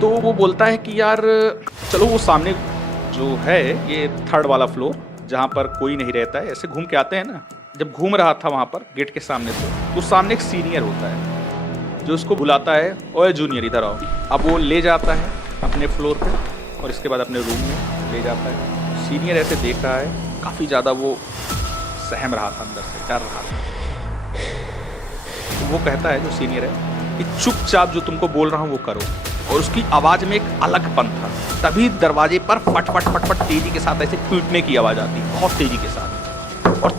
तो वो बोलता है कि यार चलो वो सामने जो है ये थर्ड वाला फ्लोर जहाँ पर कोई नहीं रहता है, ऐसे घूम के आते हैं ना। जब घूम रहा था वहाँ पर गेट के सामने से, तो सामने एक सीनियर होता है जो उसको बुलाता है, ओए जूनियर इधर आओ। अब वो ले जाता है अपने फ्लोर पे और इसके बाद अपने रूम में ले जाता है। सीनियर ऐसे देख रहा है, काफ़ी ज़्यादा वो सहम रहा था, अंदर से डर रहा था। तो वो कहता है, जो सीनियर है, कि चुपचाप जो तुमको बोल रहा हूँ वो करो। और उसकी आवाज़ में एक अलगपन था। तभी दरवाजे पर फट फट फट फट तेजी के साथ ऐसे पीटने की आवाज़ आती, बहुत तेजी के साथ। और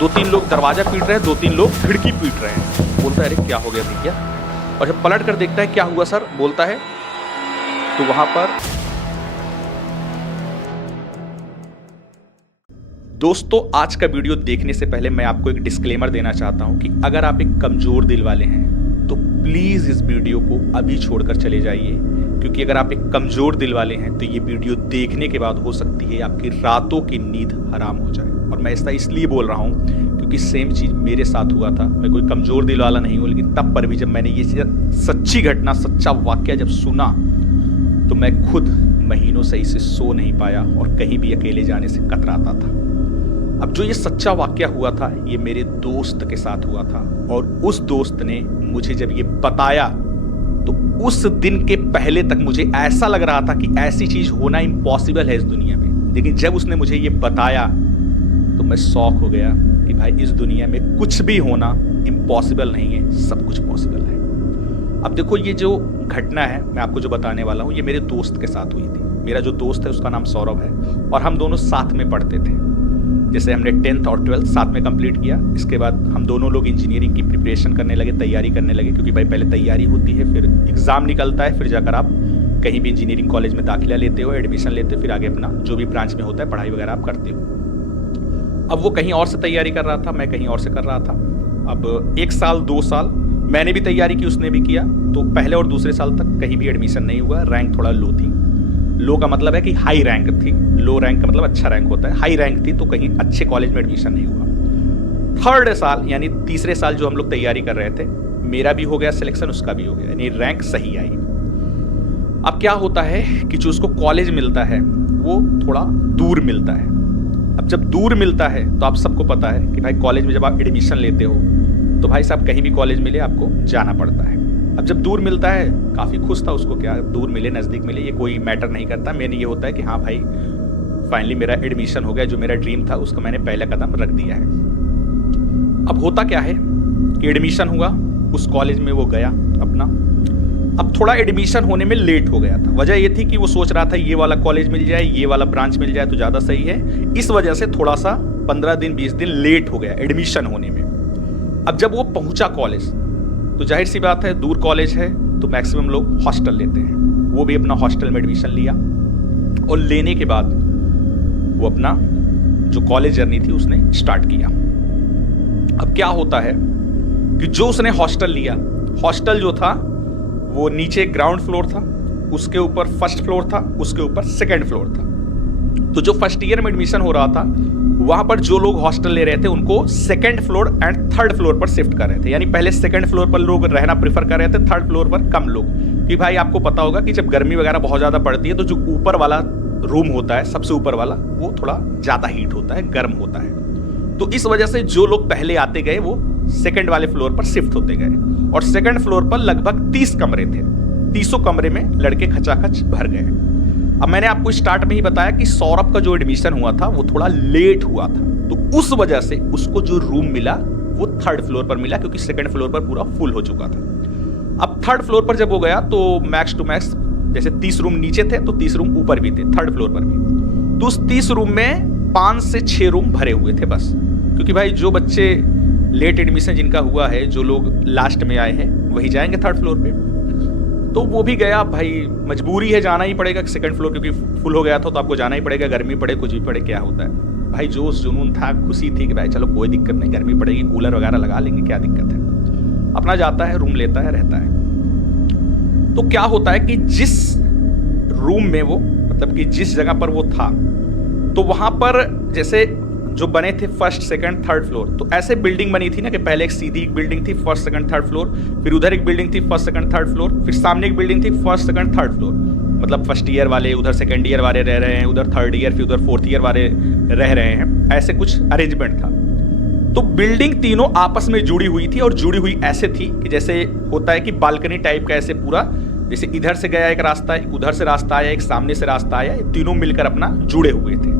दो तीन लोग दरवाजा पीट रहे हैं, 2-3 लोग खिड़की पीट रहे हैं। बोलता है, अरे क्या हो गया भैया? और जब पलट कर देखता है, क्या हुआ सर? बोलता है, तो वहां पर दोस्तों, आज का वीडियो देखने से पहले मैं आपको एक डिस्क्लेमर देना चाहता हूं कि अगर आप एक कमजोर दिल वाले हैं तो प्लीज इस वीडियो को अभी छोड़कर चले जाइए, क्योंकि अगर आप एक कमजोर दिल वाले हैं तो ये वीडियो देखने के बाद हो सकती है आपकी रातों की नींद हराम हो जाए। और मैं ऐसा इसलिए बोल रहा हूं क्योंकि सेम चीज मेरे साथ हुआ था। मैं कोई कमजोर दिल वाला नहीं हूं, लेकिन तब पर भी जब मैंने ये सच्ची घटना, सच्चा वाकया जब सुना, तो मैं खुद महीनों से इसे सो नहीं पाया और कहीं भी अकेले जाने से कतराता था। अब जो ये सच्चा वाकया हुआ था, ये मेरे दोस्त के साथ हुआ था। और उस दोस्त ने मुझे जब ये बताया, तो उस दिन के पहले तक मुझे ऐसा लग रहा था कि ऐसी चीज होना इम्पॉसिबल है इस दुनिया में। लेकिन जब उसने मुझे ये बताया तो मैं शॉक हो गया कि भाई, इस दुनिया में कुछ भी होना इम्पॉसिबल नहीं है, सब कुछ पॉसिबल है। अब देखो, ये जो घटना है मैं आपको जो बताने वाला हूँ, ये मेरे दोस्त के साथ हुई थी। मेरा जो दोस्त है उसका नाम सौरभ है और हम दोनों साथ में पढ़ते थे। जैसे हमने 10th और 12th साथ में कंप्लीट किया, इसके बाद हम दोनों लोग इंजीनियरिंग की प्रिपरेशन करने लगे, तैयारी करने लगे। क्योंकि भाई पहले तैयारी होती है, फिर एग्जाम निकलता है, फिर जाकर आप कहीं भी इंजीनियरिंग कॉलेज में दाखिला लेते हो, एडमिशन लेते हो, फिर आगे अपना जो भी ब्रांच में होता है पढ़ाई वगैरह आप करते हो। अब वो कहीं और से तैयारी कर रहा था, मैं कहीं और से कर रहा था। अब 1 साल 2 साल मैंने भी तैयारी की, उसने भी किया। तो पहले और दूसरे साल तक कहीं भी एडमिशन नहीं हुआ। रैंक थोड़ा लो थी। लो का मतलब है कि हाई रैंक थी, लो रैंक का मतलब अच्छा रैंक होता है। हाई रैंक थी तो कहीं अच्छे कॉलेज में एडमिशन नहीं हुआ। थर्ड साल यानी तीसरे साल जो हम लोग तैयारी कर रहे थे, मेरा भी हो गया सिलेक्शन, उसका भी हो गया, यानी रैंक सही आई। अब क्या होता है कि जो उसको कॉलेज मिलता है वो थोड़ा दूर मिलता है। अब जब दूर मिलता है तो आप सबको पता है कि भाई कॉलेज में जब आप एडमिशन लेते हो तो भाई साहब कहीं भी कॉलेज मिले आपको जाना पड़ता है। अब जब दूर मिलता है, काफ़ी खुश था उसको, क्या दूर मिले नज़दीक मिले ये कोई मैटर नहीं करता। मैंने ये होता है कि हाँ भाई फाइनली मेरा एडमिशन हो गया, जो मेरा ड्रीम था उसका मैंने पहला कदम रख दिया है। अब होता क्या है कि एडमिशन हुआ, उस कॉलेज में वो गया अपना। अब थोड़ा एडमिशन होने में लेट हो गया था। वजह ये थी कि वो सोच रहा था ये वाला कॉलेज मिल जाए, ये वाला ब्रांच मिल जाए तो ज़्यादा सही है। इस वजह से थोड़ा सा 15 दिन 20 दिन लेट हो गया एडमिशन होने में। अब जब वो पहुंचा कॉलेज, तो जाहिर सी बात है दूर कॉलेज है तो मैक्सिमम लोग हॉस्टल लेते हैं। वो भी अपना हॉस्टल में एडमिशन लिया और लेने के बाद वो अपना जो कॉलेज जर्नी थी उसने स्टार्ट किया। अब क्या होता है कि जो उसने हॉस्टल लिया, हॉस्टल जो था वो नीचे ग्राउंड फ्लोर था, उसके ऊपर फर्स्ट फ्लोर था, उसके ऊपर सेकेंड फ्लोर था। तो जो फर्स्ट ईयर में एडमिशन हो रहा था वहां पर जो लोग हॉस्टल ले रहे थे उनको second floor and third floor पर शिफ्ट कर रहे थे। यानी पहले सेकंड फ्लोर पर लोग रहना प्रीफर कर रहे थे, थर्ड फ्लोर पर कम लोग। कि भाई आपको पता होगा कि जब गर्मी वगैरह बहुत ज्यादा पड़ती है तो जो ऊपर वाला रूम होता है, सबसे ऊपर वाला, वो थोड़ा ज्यादा हीट होता है, गर्म होता है। तो इस वजह से जो लोग पहले आते गए वो सेकंड वाले फ्लोर पर शिफ्ट होते गए। और सेकंड फ्लोर पर लगभग 30 कमरे थे। 30 कमरे में लड़के खचाखच भर गए। अब मैंने आपको स्टार्ट में ही बताया कि सौरभ का जो एडमिशन हुआ था वो थोड़ा लेट हुआ था, तो उस वजह से उसको जो रूम मिला वो थर्ड फ्लोर पर मिला, क्योंकि सेकंड फ्लोर पर पूरा फुल हो चुका था। अब थर्ड फ्लोर पर जब वो गया तो मैक्स टू मैक्स जैसे 30 रूम नीचे थे तो 30 रूम ऊपर भी थे, थर्ड फ्लोर पर भी। तो उस 30 रूम में 5 से 6 रूम भरे हुए थे बस, क्योंकि भाई जो बच्चे लेट एडमिशन जिनका हुआ है, जो लोग लास्ट में आए हैं, वही जाएंगे थर्ड फ्लोर पे। तो वो भी गया। भाई मजबूरी है, जाना ही पड़ेगा सेकंड फ्लोर, क्योंकि फुल हो गया था तो आपको जाना ही पड़ेगा, गर्मी पड़े कुछ भी पड़े, क्या होता है भाई। जोश जुनून था, खुशी थी कि भाई चलो कोई दिक्कत नहीं, गर्मी पड़ेगी कूलर वगैरह लगा लेंगे, क्या दिक्कत है। अपना जाता है, रूम लेता है, रहता है। तो क्या होता है कि जिस रूम में वो, मतलब कि जिस जगह पर वो था, तो वहां पर जैसे जो बने थे फर्स्ट सेकंड थर्ड फ्लोर, तो ऐसे बिल्डिंग बनी थी ना कि पहले एक सीधी एक बिल्डिंग थी फर्स्ट सेकंड थर्ड फ्लोर, फिर उधर एक बिल्डिंग थी फर्स्ट सेकंड थर्ड फ्लोर, फिर सामने एक बिल्डिंग थी फर्स्ट सेकंड थर्ड फ्लोर। मतलब फर्स्ट ईयर वाले उधर सेकंड ईयर वाले रह रहे हैं, उधर थर्ड ईयर, फिर उधर फोर्थ ईयर वाले रह रहे हैं, ऐसे कुछ अरेंजमेंट था। तो बिल्डिंग तीनों आपस में जुड़ी हुई थी, और जुड़ी हुई ऐसे थी कि जैसे होता है कि बालकनी टाइप का, ऐसे पूरा जैसे इधर से गया एक रास्ता, उधर से रास्ता आया, एक सामने से रास्ता आया, तीनों मिलकर अपना जुड़े हुए थे।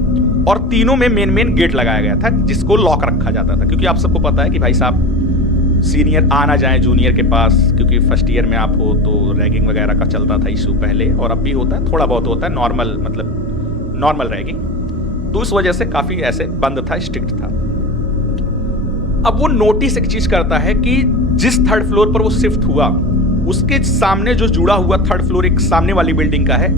और तीनों में मेन गेट लगाया गया था जिसको लॉक रखा जाता था, क्योंकि आप सबको पता है कि भाई साहब सीनियर आ ना जाए जूनियर के पास, क्योंकि फर्स्ट ईयर में आप हो तो रैगिंग वगैरह का चलता था इशू पहले, और अब भी होता है, थोड़ा बहुत होता है, नॉर्मल मतलब नॉर्मल रैगिंग। तो उस वजह से काफी ऐसे बंद था, स्ट्रिक्ट था। अब वो नोटिस एक चीज करता है कि जिस थर्ड फ्लोर पर वो शिफ्ट हुआ उसके सामने जो जुड़ा हुआ थर्ड फ्लोर एक सामने वाली बिल्डिंग का है,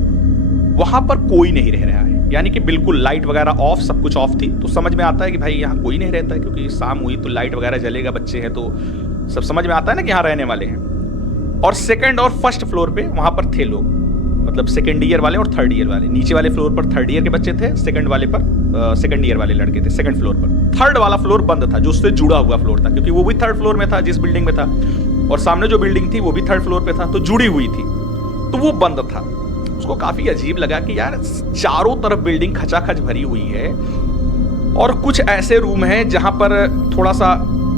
वहां पर कोई नहीं रह रहा है, यानी कि बिल्कुल लाइट वगैरह ऑफ, सब कुछ ऑफ थी। तो समझ में आता है कि भाई यहाँ कोई नहीं रहता है, क्योंकि शाम हुई तो लाइट वगैरह जलेगा, बच्चे हैं तो सब समझ में आता है ना कि यहाँ रहने वाले हैं। और सेकंड और फर्स्ट फ्लोर पे वहां पर थे लोग, मतलब सेकंड ईयर वाले और थर्ड ईयर वाले। नीचे वाले फ्लोर पर थर्ड ईयर के बच्चे थे, सेकंड वाले पर सेकंड ईयर वाले लड़के थे सेकंड फ्लोर पर। थर्ड वाला फ्लोर बंद था, जो उससे जुड़ा हुआ फ्लोर था, क्योंकि वो भी थर्ड फ्लोर में था जिस बिल्डिंग में था, और सामने जो बिल्डिंग थी वो भी थर्ड फ्लोर पे था, तो जुड़ी हुई थी, तो वो बंद था। उसको काफी अजीब लगा कि यार चारों तरफ बिल्डिंग खचाखच भरी हुई है, और कुछ ऐसे रूम हैं जहां पर थोड़ा सा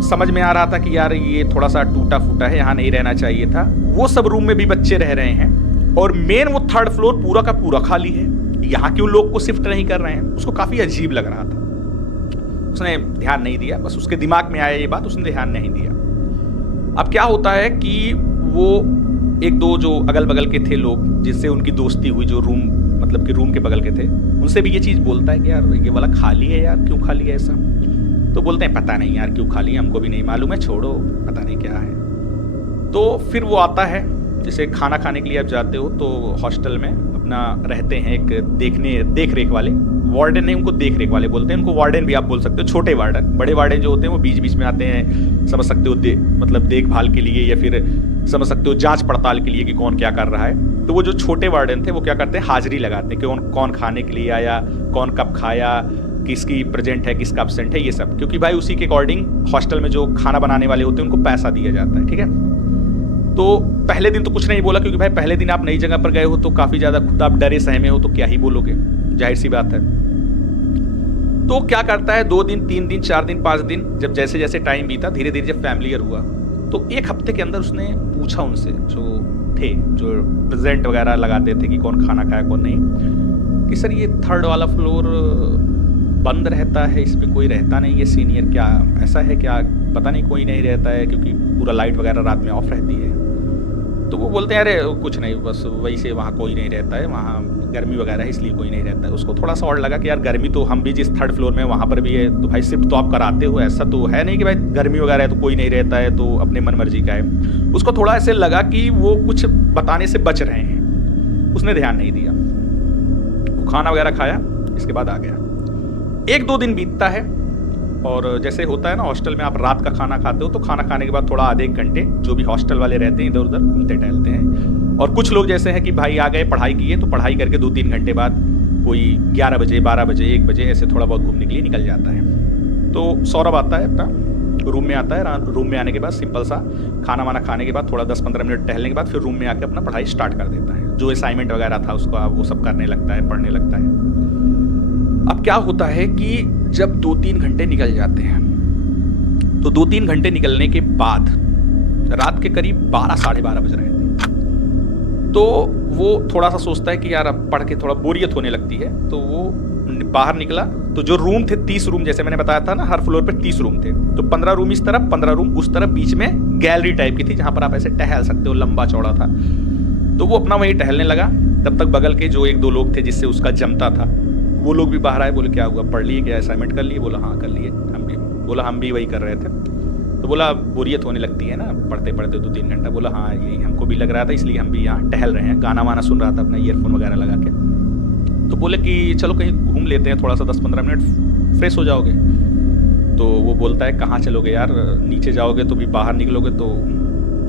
समझ में आ रहा था कि यार ये थोड़ा सा टूटा फूटा है, यहाँ नहीं रहना चाहिए था। वो सब रूम में भी बच्चे रह रहे हैं, और मेन वो थर्ड फ्लोर पूरा का पूरा खाली है, यहाँ क्यों लोग को शिफ्ट नहीं कर रहे हैं। उसको काफी अजीब लग रहा था, उसने ध्यान नहीं दिया, बस उसके दिमाग में आया ये बात, उसने ध्यान नहीं दिया। अब क्या होता है कि वो एक दो जो अगल बगल के थे लोग जिससे उनकी दोस्ती हुई, जो रूम मतलब कि रूम के बगल के थे, उनसे भी ये चीज़ बोलता है कि यार ये वाला खाली है यार, क्यों खाली है ऐसा। तो बोलते हैं पता नहीं यार क्यों खाली है, हमको भी नहीं मालूम है, छोड़ो पता नहीं क्या है। तो फिर वो आता है, जैसे खाना खाने के लिए आप जाते हो तो हॉस्टल में अपना रहते हैं एक देख रेख वाले, वार्डन नहीं, उनको देख रेख वाले बोलते हैं, उनको वार्डन भी आप बोल सकते हो, छोटे वार्डन। बड़े वार्डन जो होते हैं वो बीच बीच में आते हैं, समझ सकते हो मतलब देखभाल के लिए, या फिर समझ सकते हो जांच पड़ताल के लिए कि कौन क्या कर रहा है। तो वो जो छोटे वार्डन थे वो क्या करते हैं, हाजिरी लगाते हैं कि कौन खाने के लिए आया, कौन कब खाया, किसकी प्रेजेंट है, किसका एब्सेंट है, ये सब, क्योंकि भाई उसी के अकॉर्डिंग हॉस्टल में जो खाना बनाने वाले होते हैं उनको पैसा दिया जाता है, ठीक है। तो पहले दिन तो कुछ नहीं बोला, क्योंकि भाई पहले दिन आप नई जगह पर गए हो तो काफी ज्यादा खुद आप डरे सहमे हो, तो क्या ही बोलोगे, जाहिर सी बात है। तो क्या करता है, 2 दिन 3 दिन 4 दिन 5 दिन, जब जैसे जैसे टाइम बीता, धीरे धीरे जब फैमिलियर हुआ, तो 1 हफ्ते के अंदर उसने पूछा उनसे जो थे, जो प्रेजेंट वगैरह लगाते थे कि कौन खाना खाया कौन नहीं, कि सर ये थर्ड वाला फ्लोर बंद रहता है, इसमें कोई रहता नहीं है सीनियर, क्या ऐसा है क्या, पता नहीं कोई नहीं रहता है, क्योंकि पूरा लाइट वगैरह रात में ऑफ रहती है। तो वो बोलते हैं अरे कुछ नहीं, बस वही से वहाँ कोई नहीं रहता है, वहाँ गर्मी वगैरह है इसलिए कोई नहीं रहता है। उसको थोड़ा सा और लगा कि यार गर्मी तो हम भी जिस थर्ड फ्लोर में वहाँ पर भी है, तो भाई शिफ्ट तो आप कराते हो, ऐसा तो है नहीं कि भाई गर्मी वगैरह है तो कोई नहीं रहता है तो अपने मन मर्जी का है। उसको थोड़ा ऐसे लगा कि वो कुछ बताने से बच रहे हैं, उसने ध्यान नहीं दिया। वो खाना वगैरह खाया, इसके बाद आ गया। 1-2 दिन बीतता है, और जैसे होता है ना हॉस्टल में आप रात का खाना खाते हो, तो खाना खाने के बाद थोड़ा आधे 1 घंटे जो भी हॉस्टल वाले रहते हैं इधर उधर घूमते टहलते हैं। और कुछ लोग जैसे हैं कि भाई आ गए, पढ़ाई किए, तो पढ़ाई करके 2-3 घंटे बाद कोई 11 बजे 12 बजे 1 बजे ऐसे थोड़ा बहुत घूमने के लिए निकल जाता है। तो सौरभ आता है, अपना रूम में आता है। रूम में आने के बाद सिंपल सा खाना वाना खाने के बाद थोड़ा 10-15 मिनट टहलने के बाद फिर रूम में आकर अपना पढ़ाई स्टार्ट कर देता है। जो असाइनमेंट वगैरह था उसका वो सब करने लगता है, पढ़ने लगता है। अब क्या होता है कि जब 2-3 घंटे निकल जाते हैं, तो 2-3 घंटे निकलने के बाद रात के करीब 12-12:30 बज रहे थे। तो वो थोड़ा सा सोचता है कि यार अब पढ़ के थोड़ा बोरियत होने लगती है, तो वो बाहर निकला। तो जो रूम थे 30 रूम, जैसे मैंने बताया था ना हर फ्लोर पे 30 रूम थे, तो 15 रूम इस तरफ 15 रूम उस तरफ, बीच में गैलरी टाइप की थी जहां पर आप ऐसे टहल सकते हो, लंबा चौड़ा था। तो वो अपना वहीं टहलने लगा। तब तक बगल के जो 1-2 लोग थे जिससे उसका जमता था, वो लोग भी बाहर आए, बोले क्या हुआ, पढ़ लिए क्या, असाइनमेंट कर लिए? बोला हाँ कर लिए हम भी। बोला हम भी वही कर रहे थे। तो बोला बोरियत होने लगती है ना पढ़ते पढ़ते 2-3 घंटा। बोला हाँ यही हमको भी लग रहा था, इसलिए हम भी यहाँ टहल रहे हैं। गाना वाना सुन रहा था अपना ईयरफोन वगैरह लगा के। तो बोले कि चलो कहीं घूम लेते हैं, थोड़ा सा 10-15 मिनट फ्रेश हो जाओगे। तो वो बोलता है कहाँ चलोगे यार, नीचे जाओगे तो भी बाहर निकलोगे तो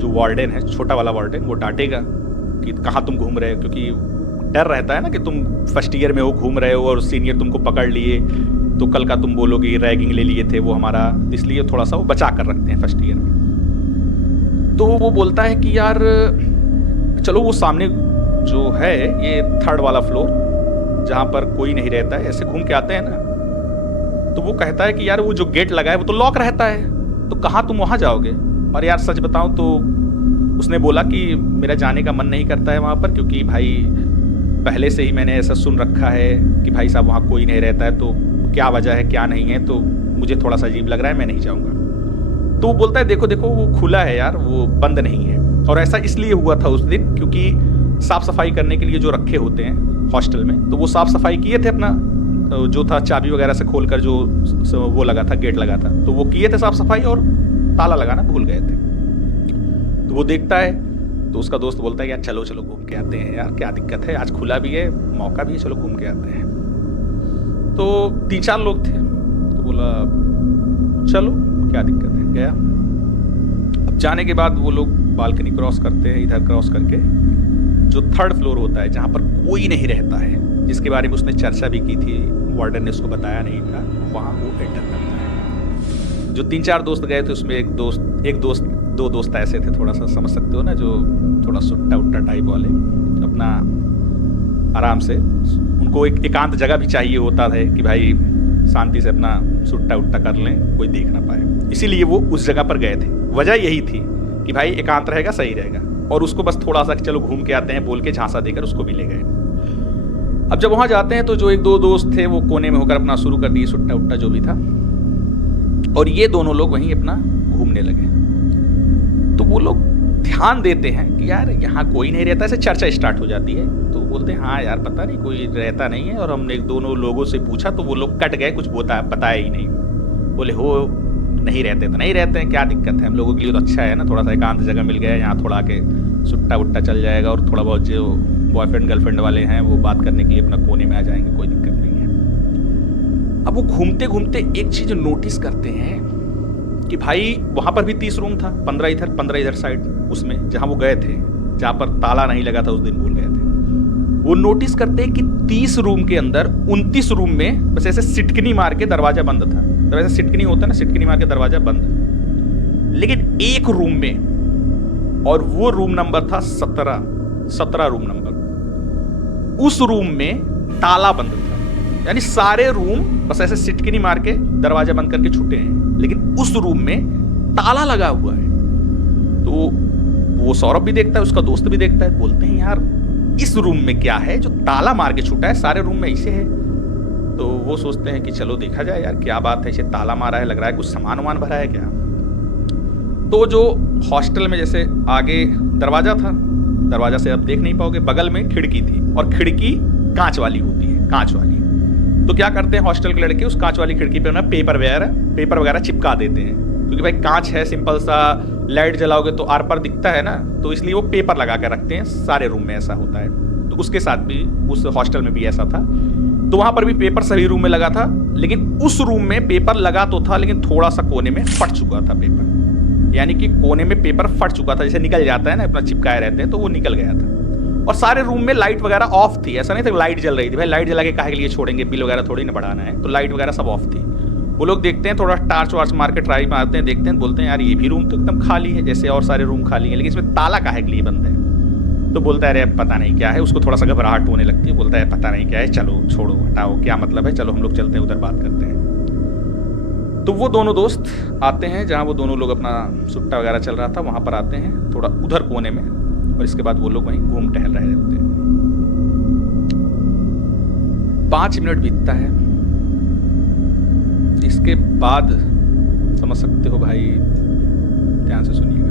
जो वार्डन है, छोटा वाला वार्डन, वो डांटेगा कि कहाँ तुम घूम रहे हो, क्योंकि डर रहता है ना कि तुम फर्स्ट ईयर में हो, घूम रहे हो और सीनियर तुमको पकड़ लिए तो कल का तुम बोलोगे रैगिंग ले लिए थे वो हमारा, इसलिए थोड़ा सा वो बचा कर रखते हैं फर्स्ट ईयर में। तो वो बोलता है कि यार चलो वो सामने जो है ये 3rd वाला फ्लोर जहाँ पर कोई नहीं रहता है, ऐसे घूम के आते हैं ना। तो वो कहता है कि यार वो जो गेट लगा है वो तो लॉक रहता है, तो कहाँ तुम वहाँ जाओगे। और यार सच बताऊँ तो उसने बोला कि मेरा जाने का मन नहीं करता है वहाँ पर, क्योंकि भाई पहले से ही मैंने ऐसा सुन रखा है कि भाई साहब वहाँ कोई नहीं रहता है, तो क्या वजह है क्या नहीं है, तो मुझे थोड़ा सा अजीब लग रहा है, मैं नहीं जाऊँगा। तो वो बोलता है देखो देखो वो खुला है यार, वो बंद नहीं है। और ऐसा इसलिए हुआ था उस दिन क्योंकि साफ़ सफाई करने के लिए जो रखे होते हैं हॉस्टल में, तो वो साफ़ सफाई किए थे अपना जो था चाबी वगैरह से खोलकर जो वो लगा था गेट लगा था, तो वो किए थे साफ़ सफाई और ताला लगाना भूल गए थे। तो वो देखता है तो उसका दोस्त बोलता है यार चलो चलो घूम के आते हैं यार, क्या दिक्कत है, आज खुला भी है मौका भी है, चलो घूम के आते हैं। तो 3-4 लोग थे, तो बोला चलो क्या दिक्कत है, गया। अब जाने के बाद वो लोग बालकनी क्रॉस करते हैं, इधर क्रॉस करके जो 3rd फ्लोर होता है जहाँ पर कोई नहीं रहता है, जिसके बारे में उसने चर्चा भी की थी, वार्डन ने उसको बताया नहीं था, वहाँ वो एंटर करता है। जो 3-4 दोस्त गए थे उसमें एक दोस्त 2 दोस्त ऐसे थे, थोड़ा सा समझ सकते हो ना, जो थोड़ा सुट्टा उट्टा टाइप वाले, अपना आराम से उनको एक एकांत जगह भी चाहिए होता है कि भाई शांति से अपना सुट्टा उट्टा कर लें, कोई देख ना पाए, इसीलिए वो उस जगह पर गए थे। वजह यही थी कि भाई एकांत रहेगा सही रहेगा, और उसको बस थोड़ा सा चलो घूम के आते हैं बोल के झांसा देकर उसको भी ले गए। अब जब वहां जाते हैं तो जो 1-2 दोस्त थे वो कोने में होकर अपना शुरू कर दिए सुट्टा उट्टा जो भी था, और ये दोनों लोग वहीं अपना घूमने लगे। तो वो लोग ध्यान देते हैं कि यार यहाँ कोई नहीं रहता, ऐसे चर्चा स्टार्ट हो जाती है। तो बोलते हैं हाँ यार पता नहीं कोई रहता नहीं है, और हमने 1-2 लोगों से पूछा तो वो लोग कट गए, कुछ बताया ही नहीं। बोले हो नहीं रहते तो नहीं रहते हैं, क्या दिक्कत है, हम लोगों के लिए तो अच्छा है ना, थोड़ा सा एकांत जगह मिल गया, यहाँ थोड़ा के सुट्टा उट्टा चल जाएगा, और थोड़ा बहुत जो बॉयफ्रेंड गर्लफ्रेंड वाले हैं वो बात करने के लिए अपना कोने में आ जाएंगे, कोई दिक्कत नहीं है। अब वो घूमते घूमते एक चीज नोटिस करते हैं कि भाई वहां पर भी 30 रूम था, 15 इधर साइड उसमें जहां वो गए थे, जहां पर ताला नहीं लगा था उस दिन भूल गए थे। वो नोटिस करते हैं कि 30 रूम के अंदर 29 रूम में बस ऐसे सिटकनी मार के दरवाजा बंद था। तो ऐसे सिटकनी होता है ना, सिटकनी मार के दरवाजा बंद। लेकिन एक रूम में, और वो रूम नंबर था 17 रूम नंबर, उस रूम में ताला बंद था। यानी सारे रूम बस ऐसे सिटकनी मार के दरवाजा बंद करके छूटे हैं, लेकिन उस रूम में ताला लगा हुआ है। तो वो सौरभ भी देखता है, उसका दोस्त भी देखता है, बोलते हैं यार इस रूम में क्या है जो ताला मार के छूटा है, सारे रूम में ऐसे है। तो वो सोचते हैं कि चलो देखा जाए यार क्या बात है, इसे ताला मारा है, लग रहा है कुछ सामान वामान भरा है क्या। तो जो हॉस्टल में जैसे आगे दरवाजा था, दरवाजा से आप देख नहीं पाओगे, बगल में खिड़की थी, और खिड़की कांच वाली होती है, कांच वाली। तो क्या करते हैं हॉस्टल के लड़के, उस कांच वाली खिड़की पे ना पेपर वगैरह चिपका देते हैं, क्योंकि भाई कांच है, सिंपल सा, लाइट जलाओगे तो आर पार दिखता है ना, तो इसलिए वो पेपर लगा के रखते हैं। सारे रूम में ऐसा होता है, तो उसके साथ भी उस हॉस्टल में भी ऐसा था। तो वहां पर भी पेपर सभी रूम में लगा था, लेकिन उस रूम में पेपर लगा तो था, लेकिन थोड़ा सा कोने में फट चुका था पेपर, यानी कि कोने में पेपर फट चुका था, जैसे निकल जाता है ना, अपना चिपकाए रहते हैं, तो वो निकल गया था। और सारे रूम में लाइट वगैरह ऑफ थी, ऐसा नहीं था लाइट जल रही थी, भाई लाइट जला के काहे के लिए छोड़ेंगे, बिल वगैरह थोड़ी ना बढ़ाना है, तो लाइट वगैरह सब ऑफ थी। वो लोग देखते हैं, थोड़ा टार्च वार्च मार के ट्राई मारते हैं, देखते हैं, बोलते हैं यार ये भी रूम तो एकदम खाली है, जैसे और सारे रूम खाली है, लेकिन इसमें ताला काहे के लिए बंद है। तो बोलता है अरे पता नहीं क्या है, उसको थोड़ा सा घबराहट होने लगती है, बोलता है पता नहीं क्या है, चलो छोड़ो हटाओ, क्या मतलब है, चलो हम लोग चलते हैं उधर बात करते हैं। तो वो दोनों दोस्त आते हैं जहाँ वो दोनों लोग अपना सुट्टा वगैरह चल रहा था, वहाँ पर आते हैं थोड़ा उधर कोने में, और इसके बाद वो लोग वहीं घूम टहल रहे होते हैं। 5 मिनट बीतता है, इसके बाद समझ सकते हो भाई, ध्यान से सुनिएगा।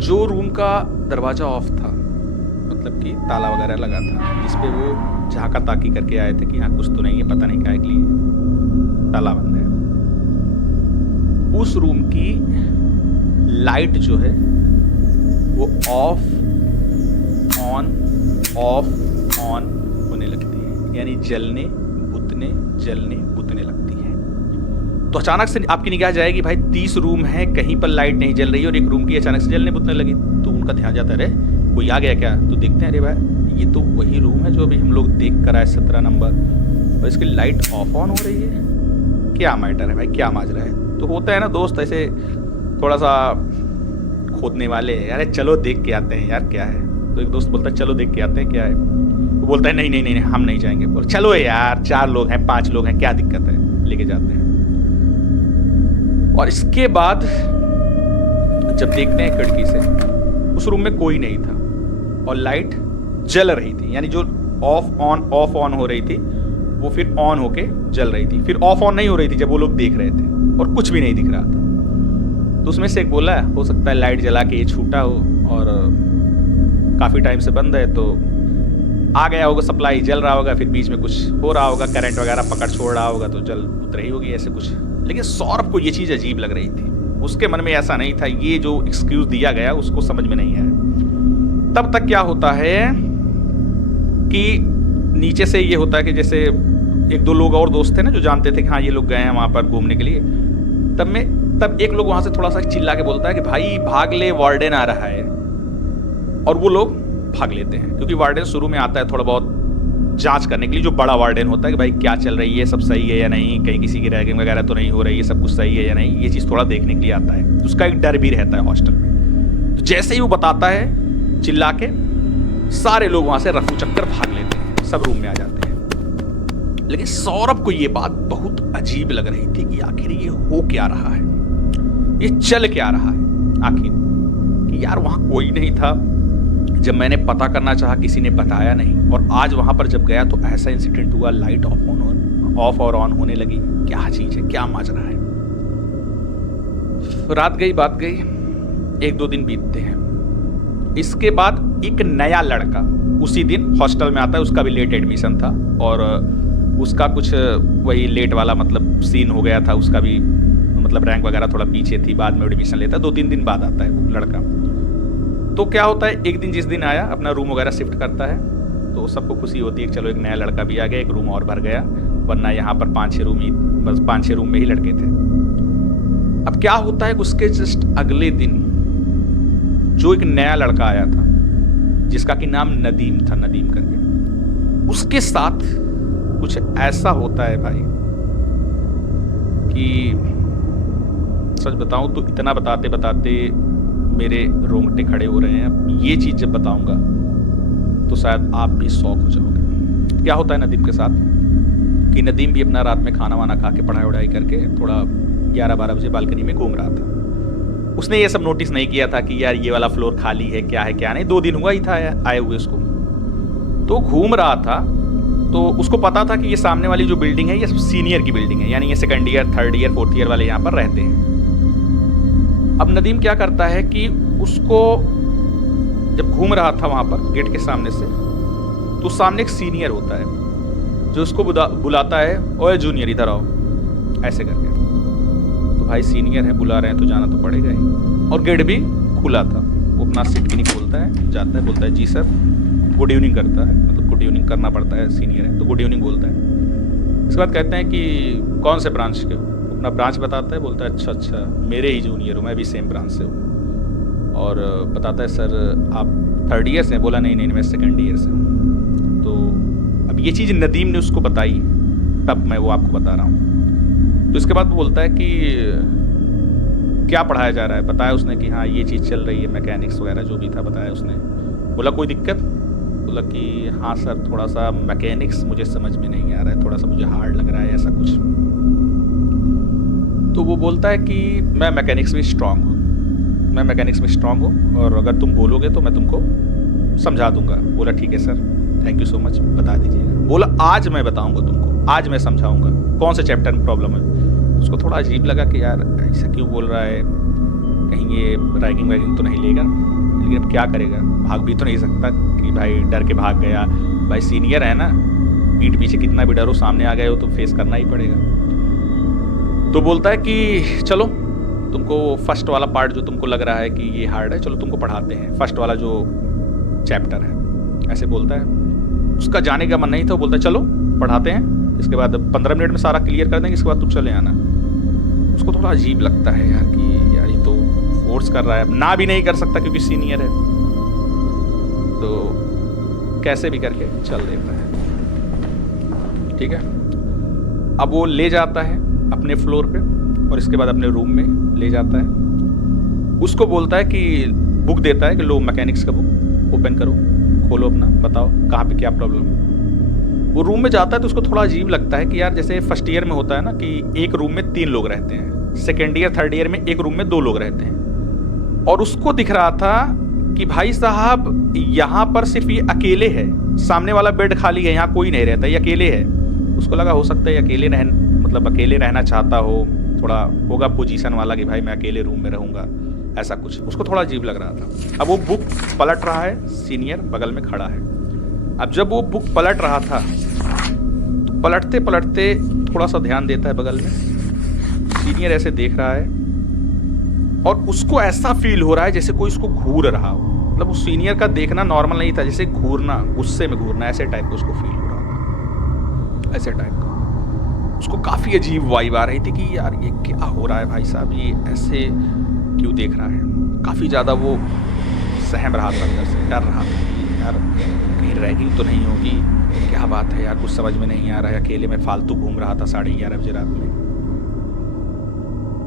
जो रूम का दरवाजा ऑफ था, मतलब कि ताला वगैरह लगा था, जिस पे वो झांका ताकी करके आए थे कि यहाँ कुछ तो नहीं है, पता नहीं क्या के लिए ताला बंद है, उस रूम की लाइट जो है वो ऑफ ऑन होने लगती है, यानी जलने बुतने लगती है। तो अचानक से आपकी निगाह जाएगी भाई 30 रूम है, कहीं पर लाइट नहीं जल रही है, और एक रूम की अचानक से जलने बुतने लगी। तो उनका ध्यान जाता है अरे कोई आ गया क्या। तो देखते हैं अरे भाई ये तो वही रूम है जो अभी हम लोग देख कर आए 17 नंबर, और इसकी लाइट ऑफ ऑन हो रही है। क्या मैटर है भाई, क्या माजरा है? तो होता है ना दोस्त ऐसे थोड़ा सा खोदने वाले, यार चलो देख के आते हैं यार क्या है। तो एक दोस्त बोलता है चलो देख के आते हैं क्या है। वो बोलता है नहीं नहीं नहीं, हम नहीं जाएंगे। बोल चलो यार, 4 लोग हैं 5 लोग हैं, क्या दिक्कत है, लेके जाते हैं। और इसके बाद जब देखते हैं खिड़की से, उस रूम में कोई नहीं था और लाइट जल रही थी, यानी जो ऑफ ऑन हो रही थी वो फिर ऑन होके जल रही थी, फिर ऑफ ऑन नहीं हो रही थी जब वो लोग देख रहे थे, और कुछ भी नहीं दिख रहा था। तो उसमें से एक बोला हो सकता है लाइट जला के ये छूटा हो और काफ़ी टाइम से बंद है, तो आ गया होगा, सप्लाई जल रहा होगा, फिर बीच में कुछ हो रहा होगा, करंट वगैरह पकड़ छोड़ रहा होगा तो जल उतर रही होगी, ऐसे कुछ। लेकिन सौरभ को ये चीज़ अजीब लग रही थी, उसके मन में ऐसा नहीं था, ये जो एक्सक्यूज दिया गया उसको समझ में नहीं आया। तब तक क्या होता है कि नीचे से ये होता है कि जैसे 1-2 लोग और दोस्त थे ना जो जानते थे कि हाँ ये लोग गए हैं वहाँ पर घूमने के लिए, तब एक लोग वहाँ से थोड़ा सा चिल्ला के बोलता है कि भाई भाग ले, वार्डन आ रहा है। और वो लोग भाग लेते हैं, क्योंकि वार्डन शुरू में आता है थोड़ा बहुत जांच करने के लिए, जो बड़ा वार्डन होता है कि भाई क्या चल रही है, सब सही है या नहीं, कहीं किसी की रैगिंग वगैरह तो नहीं हो रही है, सब कुछ सही है या नहीं, ये चीज़ थोड़ा देखने के लिए आता है। तो उसका एक डर भी रहता है हॉस्टल में। तो जैसे ही वो बताता है चिल्ला के, सारे लोग वहाँ से रफू चक्कर भाग लेते हैं, सब रूम में आ जाते हैं। लेकिन सौरभ को ये बात बहुत अजीब लग रही थी कि आखिर ये हो क्या रहा है, ये चल क्या रहा है आखिर, कि यार वहाँ कोई नहीं था, जब मैंने पता करना चाहा किसी ने बताया नहीं, और आज वहां पर जब गया तो ऐसा इंसिडेंट हुआ, लाइट ऑफ और ऑन होने लगी, क्या चीज है, क्या माजरा है। रात गई बात गई, 1-2 दिन बीतते हैं। इसके बाद एक नया लड़का उसी दिन हॉस्टल में आता है, उसका भी लेट एडमिशन था और उसका कुछ वही लेट वाला मतलब सीन हो गया था, उसका भी मतलब रैंक वगैरह थोड़ा पीछे थी, बाद में एडमिशन लेता है, 2-3 दिन बाद आता है वो लड़का। तो क्या होता है, एक दिन जिस दिन आया अपना रूम वगैरह शिफ्ट करता है, तो सबको खुशी होती है कि चलो एक नया लड़का भी आ गया, एक रूम और भर गया, वरना यहाँ पर 5-6 रूम ही, बस 5-6 रूम में ही लड़के थे। अब क्या होता है, उसके जस्ट अगले दिन जो एक नया लड़का आया था जिसका कि नाम नदीम था, नदीम करके, उसके साथ कुछ ऐसा होता है भाई कि सच बताऊं तो इतना बताते बताते मेरे रोंगटे खड़े हो रहे हैं। अब ये चीज़ जब बताऊंगा तो शायद आप भी शॉक हो जाओगे। क्या होता है नदीम के साथ कि नदीम भी अपना रात में खाना वाना खा के पढ़ाई वढ़ाई करके थोड़ा 11-12 बजे बालकनी में घूम रहा था। उसने ये सब नोटिस नहीं किया था कि यार ये वाला फ्लोर खाली है, क्या है क्या नहीं, 2 दिन हुआ ही था आए हुए उसको। तो घूम रहा था, तो उसको पता था कि ये सामने वाली जो बिल्डिंग है ये सब सीनियर की बिल्डिंग है, यानी ये 2nd year 3rd year 4th year वाले यहाँ पर रहते हैं। अब नदीम क्या करता है कि उसको जब घूम रहा था वहाँ पर गेट के सामने से, तो सामने एक सीनियर होता है जो उसको बुलाता है, ओए जूनियर इधर आओ, ऐसे करके। तो भाई सीनियर है, बुला रहे हैं तो जाना तो पड़ेगा ही, और गेट भी खुला था। वो अपना सीट नहीं खोलता है, जाता है, बोलता है जी सर, गुड इवनिंग करता है, मतलब गुड इवनिंग करना पड़ता है, सीनियर है तो गुड इवनिंग बोलता है। इसके बाद कहते हैं कि कौन से ब्रांच के हो, अपना ब्रांच बताता है, बोलता है अच्छा मेरे ही जूनियर हूँ, मैं भी सेम ब्रांच से हूँ। और बताता है सर आप 3rd ईयर से हैं, बोला नहीं मैं 2nd ईयर से हूँ। तो अब ये चीज़ नदीम ने उसको बताई, तब मैं वो आपको बता रहा हूँ। तो इसके बाद वो बोलता है कि क्या पढ़ाया जा रहा है, बताया उसने कि हाँ ये चीज़ चल रही है, मैकेनिक्स वगैरह जो भी था बताया उसने। बोला कोई दिक्कत, बोला कि हाँ सर थोड़ा सा मैकेनिक्स मुझे समझ में नहीं आ रहा है, थोड़ा सा मुझे हार्ड लग रहा है ऐसा कुछ। तो वो बोलता है कि मैं मैकेनिक्स में स्ट्रांग हूँ, मैं मैकेनिक्स में स्ट्रांग हूँ, और अगर तुम बोलोगे तो मैं तुमको समझा दूंगा। बोला ठीक है sir, thank you so much, बता दीजिएगा। बोला आज मैं बताऊंगा तुमको, आज मैं समझाऊंगा कौन से चैप्टर में प्रॉब्लम है। तो उसको थोड़ा अजीब लगा कि यार ऐसा क्यों बोल रहा है, कहीं ये रैगिंग वैगिंग तो नहीं लेगा। लेकिन अब क्या करेगा, भाग भी तो नहीं सकता कि भाई डर के भाग गया, भाई सीनियर है ना, पीठ पीछे कितना भी डरो, सामने आ गए हो तो फेस करना ही पड़ेगा। तो बोलता है कि चलो तुमको फर्स्ट वाला पार्ट जो तुमको लग रहा है कि ये हार्ड है, चलो तुमको पढ़ाते हैं, फर्स्ट वाला जो चैप्टर है, ऐसे बोलता है। उसका जाने का मन नहीं था, वो बोलता है चलो पढ़ाते हैं, इसके बाद 15 मिनट में सारा क्लियर कर देंगे, इसके बाद तुम चले आना। उसको थोड़ा अजीब लगता है यार कि यार ये तो फोर्स कर रहा है, ना भी नहीं कर सकता क्योंकि सीनियर है, तो कैसे भी करके चल देता है। ठीक है, अब वो ले जाता है अपने फ्लोर पे और इसके बाद अपने रूम में ले जाता है। उसको बोलता है कि बुक देता है कि लो मैकेनिक्स का बुक ओपन करो, खोलो अपना, बताओ कहाँ पे क्या प्रॉब्लम है। वो रूम में जाता है तो उसको थोड़ा अजीब लगता है कि यार जैसे फर्स्ट ईयर में होता है ना कि एक रूम में 3 लोग रहते हैं, सेकेंड ईयर थर्ड ईयर में एक रूम में 2 लोग रहते हैं। और उसको दिख रहा था कि भाई साहब यहाँ पर सिर्फ ये अकेले है, सामने वाला बेड खाली है, यहाँ कोई नहीं रहता, ये अकेले है। उसको लगा हो सकता है अकेले अकेले रहना चाहता हो, थोड़ा होगा पोजीशन वाला कि भाई मैं अकेले रूम में रहूंगा, ऐसा कुछ उसको थोड़ा अजीब लग रहा था। अब वो बुक पलट रहा है, सीनियर बगल में खड़ा है। अब जब वो बुक पलट रहा था तो पलटते पलटते थोड़ा सा ध्यान देता है बगल में, सीनियर ऐसे देख रहा है और उसको ऐसा फील हो रहा है जैसे कोई उसको घूर रहा हो। मतलब वो सीनियर का देखना नॉर्मल नहीं था, जैसे घूरना, गुस्से में घूरना, ऐसे टाइप का उसको फील हो रहा था, ऐसे टाइप का। उसको काफ़ी अजीब वाइब आ रही थी कि यार ये क्या हो रहा है भाई साहब, ये ऐसे क्यों देख रहा है। काफ़ी ज़्यादा वो सहम रहा था, अंदर से डर रहा था कि यार कहीं रैगिंग तो नहीं होगी, क्या बात है यार, कुछ समझ में नहीं आ रहा है, अकेले में फालतू घूम रहा था 11:30 बजे रात में।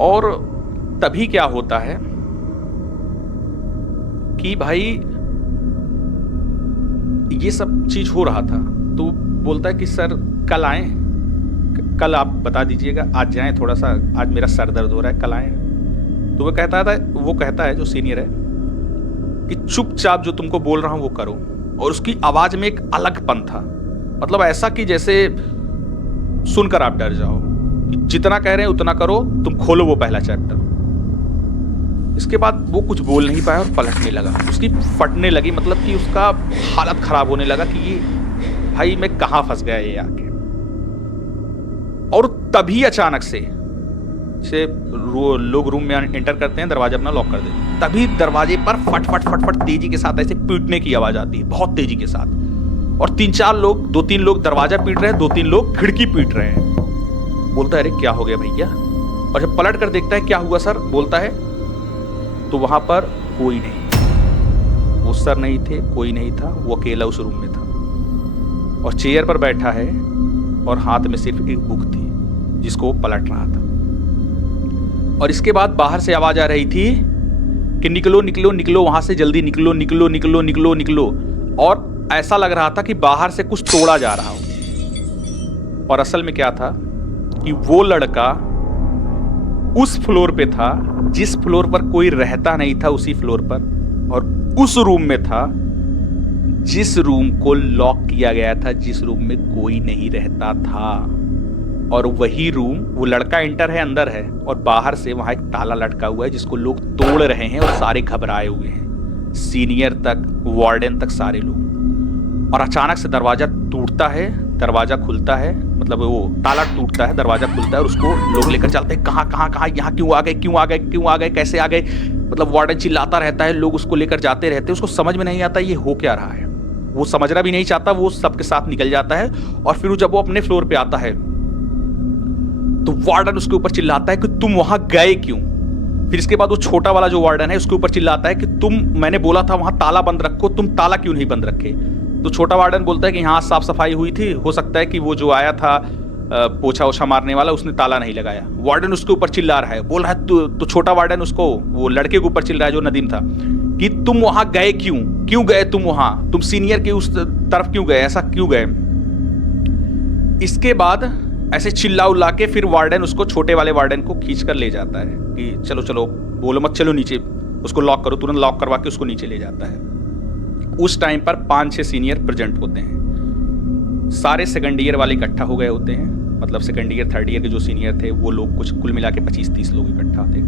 और तभी क्या होता है कि भाई ये सब चीज हो रहा था तो बोलता है कि सर कल आएं, कल आप बता दीजिएगा, आज जाएं, थोड़ा सा आज मेरा सर दर्द हो रहा है, कल आएं। तो वो कहता है जो सीनियर है कि चुपचाप जो तुमको बोल रहा हूं वो करो। और उसकी आवाज में एक अलगपन था, मतलब ऐसा कि जैसे सुनकर आप डर जाओ, जितना कह रहे हैं उतना करो, तुम खोलो वो पहला चैप्टर। इसके बाद वो कुछ बोल नहीं पाया और पलटने लगा, उसकी फटने लगी, मतलब कि उसका हालत खराब होने लगा कि ये भाई मैं कहां फंस गया ये आके। और तभी अचानक से लोग रूम में एंटर करते हैं, दरवाजा अपना लॉक कर देते हैं, तभी दरवाजे पर फट फट फट फट तेजी के साथ ऐसे पीटने की आवाज आती है, बहुत तेजी के साथ। और 2-3 लोग दरवाजा पीट रहे हैं, 2-3 लोग खिड़की पीट रहे हैं। बोलता है अरे क्या हो गया भैया, और जब पलट कर देखता है क्या हुआ सर, बोलता है तो वहां पर कोई नहीं, वो सर नहीं थे, कोई नहीं था, वो अकेला उस रूम में था और चेयर पर बैठा है और हाथ में सिर्फ एक बुक थी जिसको वो पलट रहा था। और इसके बाद बाहर से आवाज आ रही थी कि निकलो निकलो निकलो वहां से, जल्दी निकलो निकलो निकलो निकलो निकलो। और ऐसा लग रहा था कि बाहर से कुछ तोड़ा जा रहा हो। और असल में क्या था कि वो लड़का उस फ्लोर पे था जिस फ्लोर पर कोई रहता नहीं था, उसी फ्लोर पर, और उस रूम में था जिस रूम को लॉक किया गया था, जिस रूम में कोई नहीं रहता था। और वही रूम, वो लड़का एंटर है, अंदर है, और बाहर से वहां एक ताला लटका हुआ है जिसको लोग तोड़ रहे हैं और सारे घबराए हुए हैं, सीनियर तक, वार्डन तक, सारे लोग। और अचानक से दरवाजा टूटता है, दरवाजा खुलता है, मतलब वो ताला टूटता है, दरवाजा खुलता है और उसको लोग लेकर चलते हैं, कहाँ कहाँ कहाँ, यहाँ क्यों आ गए, क्यों आ गए, क्यों आ गए, कैसे आ गए। मतलब वार्डन चिल्लाता रहता है, लोग उसको लेकर जाते रहते हैं, उसको समझ में नहीं आता ये हो क्या रहा है, वो समझना भी नहीं चाहता, वो सबके साथ निकल जाता है। और फिर जब वो अपने फ्लोर पे आता है तो वार्डन उसके ऊपर चिल्लाता है कि तुम वहां गए क्यों। फिर इसके बाद वो छोटा वाला जो वार्डन है उसके ऊपर चिल्लाता है कि मैंने बोला था वहां ताला बंद रखो, तुम ताला क्यों नहीं बंद रखे। तो छोटा वार्डन बोलता है कि यहाँ साफ सफाई हुई थी, हो सकता है कि वो जो आया था पोछा ओछा मारने वाला, उसने ताला नहीं लगाया। वार्डन उसके ऊपर चिल्ला रहा है, बोल रहा है तो छोटा वार्डन उसको, वो लड़के के ऊपर चिल्ला रहा है जो नदीम था, कि तुम वहां गए क्यों गए तुम वहां, तुम सीनियर के उस तरफ क्यों गए, ऐसा क्यों गए। इसके बाद ऐसे चिल्ला उल्ला के फिर वार्डन उसको, छोटे वाले वार्डन को खींच कर ले जाता है कि चलो चलो, बोलो मत, चलो नीचे, उसको लॉक करो, तुरंत लॉक करवा के उसको नीचे ले जाता है। उस टाइम पर 5-6 सीनियर प्रेजेंट होते हैं, सारे सेकंड ईयर वाले इकट्ठा हो गए होते हैं, मतलब सेकंड ईयर थर्ड ईयर के जो सीनियर थे वो लोग कुछ कुल मिला के 25-30 लोग इकट्ठा थे।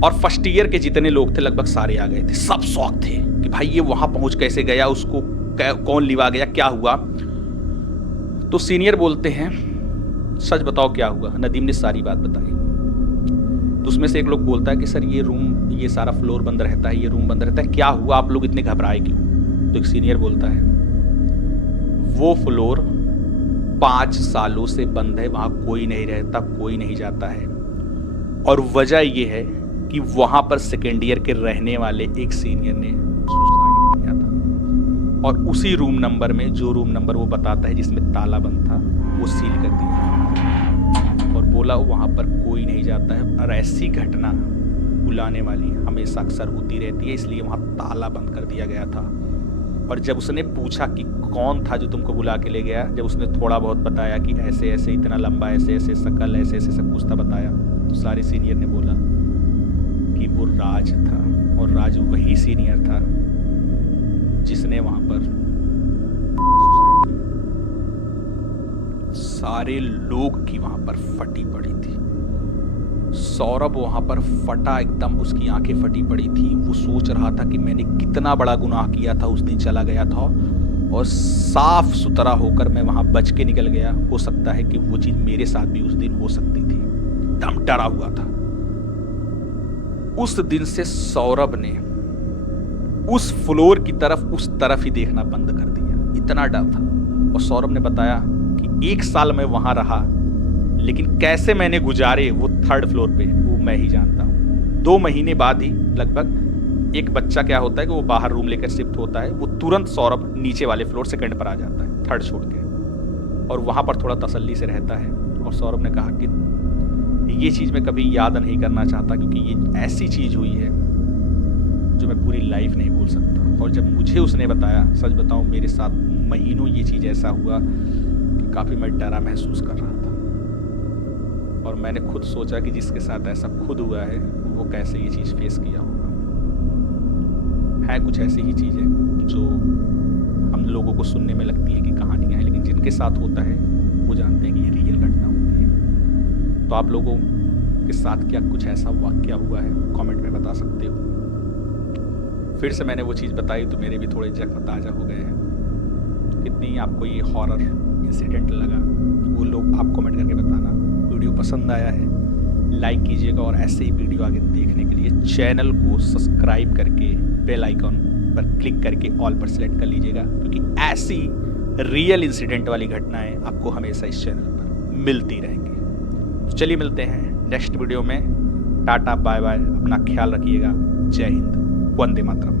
और फर्स्ट ईयर के जितने लोग थे लगभग सारे आ गए थे। सब शौक थे कि भाई ये वहां पहुंच कैसे गया, उसको कौन लिवा गया, क्या हुआ। तो सीनियर बोलते हैं सच बताओ क्या हुआ। नदीम ने सारी बात बताई। तो उसमें से एक लोग बोलता है कि सर ये रूम, ये सारा फ्लोर बंद रहता है, ये रूम बंद रहता है, क्या हुआ, आप लोग इतने घबराए क्यों। तो एक सीनियर बोलता है वो फ्लोर 5 सालों से बंद है, वहां कोई नहीं रहता, कोई नहीं जाता है। और वजह यह है कि वहां पर सेकेंड ईयर के रहने वाले एक सीनियर ने सुसाइड किया था। और उसी रूम नंबर में, जो रूम नंबर वो बताता है जिसमें ताला बंद था, वो सील कर दिया। बोला वहाँ पर कोई नहीं जाता है और ऐसी घटना बुलाने वाली हमेशा अक्सर होती रहती है, इसलिए वहाँ ताला बंद कर दिया गया था। और जब उसने पूछा कि कौन था जो तुमको बुला के ले गया, जब उसने थोड़ा बहुत बताया कि ऐसे ऐसे इतना लंबा, ऐसे ऐसे शकल, ऐसे ऐसे सब कुछ था बताया, तो सारे सीनियर ने बोला कि वो राज था। और राज वही सीनियर था जिसने वहाँ पर सारे लोग की वहाँ पर फटी पड़ी थी। सौरभ वहाँ पर फटा एकदम, उसकी आंखें फटी पड़ी थी। वो सोच रहा था कि मैंने कितना बड़ा गुनाह किया था, उस दिन चला गया था और साफ सुथरा होकर मैं वहाँ बच के निकल गया। हो सकता है कि वो चीज़ मेरे साथ भी उस दिन हो सकती थी। एकदम डरा हुआ था। उस दिन से सौरभ ने उस फ्लोर की तरफ, उस तरफ ही देखना बंद कर दिया, इतना डर था। और सौरभ ने बताया कि 1 साल मैं वहां रहा, लेकिन कैसे मैंने गुजारे वो 3rd फ्लोर पे, वो मैं ही जानता हूँ। 2 महीने बाद ही लगभग एक बच्चा क्या होता है कि वो बाहर रूम लेकर शिफ्ट होता है, वो तुरंत सौरभ नीचे वाले फ्लोर 2nd पर आ जाता है, 3rd छोड़ के, और वहां पर थोड़ा तसल्ली से रहता है। और सौरभ ने कहा कि ये चीज़ मैं कभी याद नहीं करना चाहता, क्योंकि ये ऐसी चीज़ हुई है जो मैं पूरी लाइफ नहीं भूल सकता। और जब मुझे उसने बताया, सच बताऊं मेरे साथ महीनों ये चीज़ ऐसा हुआ कि काफ़ी मैं डरा महसूस कर रहा था। और मैंने खुद सोचा कि जिसके साथ ऐसा खुद हुआ है वो कैसे ये चीज़ फेस किया होगा। है कुछ ऐसी ही चीज़ें जो हम लोगों को सुनने में लगती है कि कहानियाँ हैं, लेकिन जिनके साथ होता है वो जानते हैं कि ये रियल घटना होती है। तो आप लोगों के साथ क्या कुछ ऐसा वाकया हुआ है, कमेंट में बता सकते हो। फिर से मैंने वो चीज़ बताई तो मेरे भी थोड़े जख्म ताज़ा हो गए हैं। कितनी आपको ये हॉरर इंसिडेंट लगा वो लोग आप कमेंट करके बताना। वीडियो पसंद आया है लाइक कीजिएगा, और ऐसे ही वीडियो आगे देखने के लिए चैनल को सब्सक्राइब करके बेल आइकॉन पर क्लिक करके ऑल पर सेलेक्ट कर लीजिएगा, क्योंकि ऐसी रियल इंसिडेंट वाली घटनाएं आपको हमेशा इस चैनल पर मिलती रहेंगी। तो चलिए मिलते हैं नेक्स्ट वीडियो में। टाटा बाय बाय, अपना ख्याल रखिएगा। जय हिंद, वंदे मातरम।